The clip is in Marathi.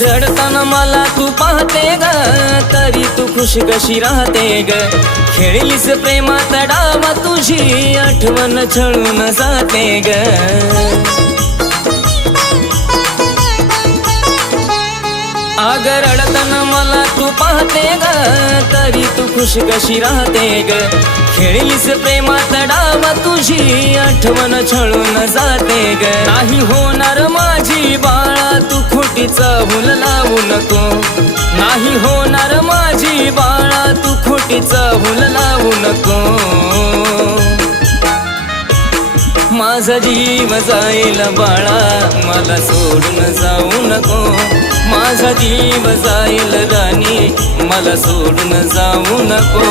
रडताना मला तू पाहते ग, तरी तू खुश कशी राहते ग। खेळलीस प्रेमात डाव, तुझी आठवण छळून जाते ग। अग रडताना मला तू पाहते ग, तरी तू खुश कशी राहते ग। खेळलीस प्रेमात डाव, तुझी आठवण छळून जाते ग। नाही होणार माझी बाळा, तू खोटीचा भूल लावू नको। नाही होणार माझी बाळा, तू खोटीचा भूल लावू नको। माझा जीव जाईल बाळा, मला सोडून जाऊ नको। माझा जीव जाईल राणी, मला सोडून जाऊ नको।